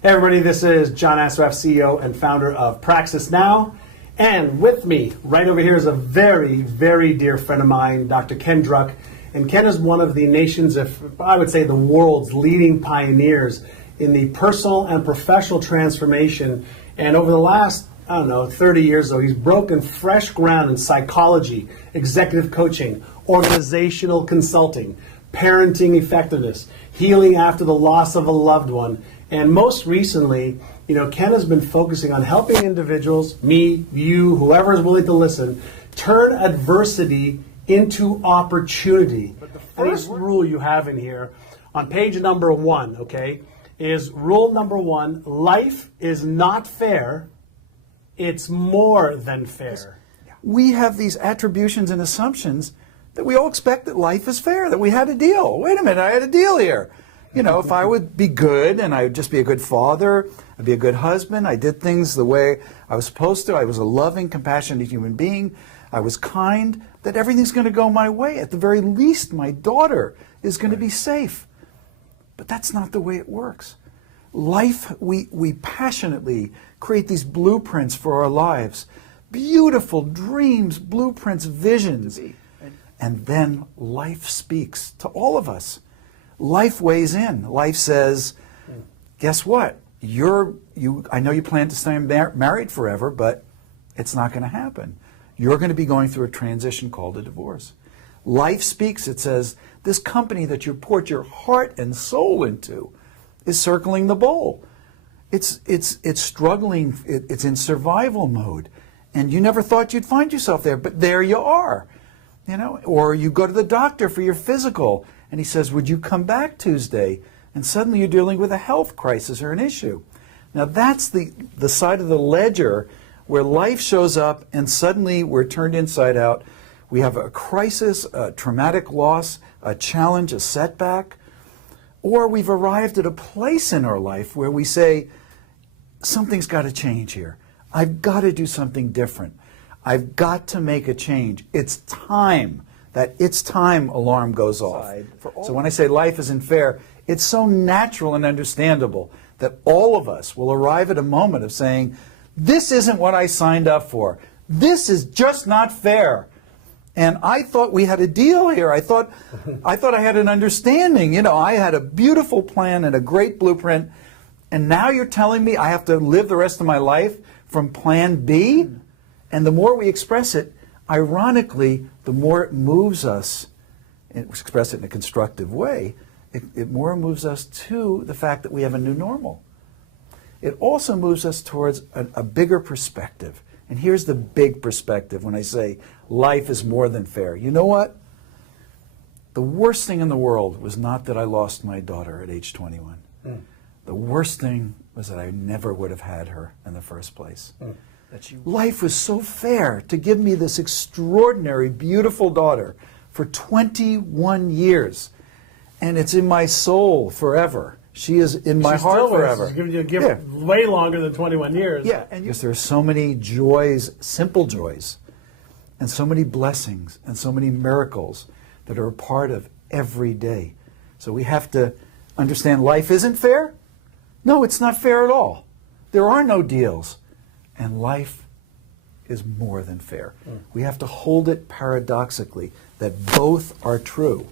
Hey everybody, this is John Assaraf, CEO and founder of Praxis Now. And with me, right over here, is a very, very dear friend of mine, Dr. Ken Druck. And Ken is one of the nation's, if I would say the world's leading pioneers in the personal and professional transformation. And over the last, 30 years though, he's broken fresh ground in psychology, executive coaching, organizational consulting, parenting effectiveness, healing after the loss of a loved one. And most recently, Ken has been focusing on helping individuals, me, you, whoever is willing to listen, turn adversity into opportunity. But the first rule you have in here, on page number 1, okay, is rule number 1, life is not fair, it's more than fair. We have these attributions and assumptions that we all expect that life is fair, that we had a deal. Wait a minute, I had a deal here. If I would be good and I would just be a good father, I'd be a good husband, I did things the way I was supposed to, I was a loving, compassionate human being, I was kind, that everything's going to go my way. At the very least, my daughter is going to be safe. But that's not the way it works. Life, we passionately create these blueprints for our lives. Beautiful dreams, blueprints, visions. And then life speaks to all of us. Life weighs in. Life says, guess what? I know you plan to stay married forever, but it's not going to happen. You're going to be going through a transition called a divorce. Life speaks. It says, this company that you poured your heart and soul into is circling the bowl. It's struggling. It's in survival mode. And you never thought you'd find yourself there, but there you are. Or you go to the doctor for your physical, and he says, would you come back Tuesday? And suddenly you're dealing with a health crisis or an issue. Now that's the side of the ledger where life shows up and suddenly we're turned inside out. We have a crisis, a traumatic loss, a challenge, a setback. Or we've arrived at a place in our life where we say, something's got to change here. I've got to do something different. I've got to make a change. It's time. That it's time alarm goes off. So when I say life isn't fair, it's so natural and understandable that all of us will arrive at a moment of saying, this isn't what I signed up for. This is just not fair. And I thought we had a deal here. I thought I had an understanding. I had a beautiful plan and a great blueprint. And now you're telling me I have to live the rest of my life from plan B? And the more we express it, ironically, the more it moves us, and express it in a constructive way, it more moves us to the fact that we have a new normal. It also moves us towards a bigger perspective. And here's the big perspective when I say life is more than fair. You know what? The worst thing in the world was not that I lost my daughter at age 21. The worst thing was that I never would have had her in the first place. Life was so fair to give me this extraordinary, beautiful daughter for 21 years. And it's in my soul forever. She is in my heart forever. She's giving you a gift way longer than 21 years. Yeah, and because there are so many joys, simple joys, and so many blessings, and so many miracles that are a part of every day. So we have to understand life isn't fair. No, it's not fair at all. There are no deals. And life is more than fair. We have to hold it paradoxically that both are true.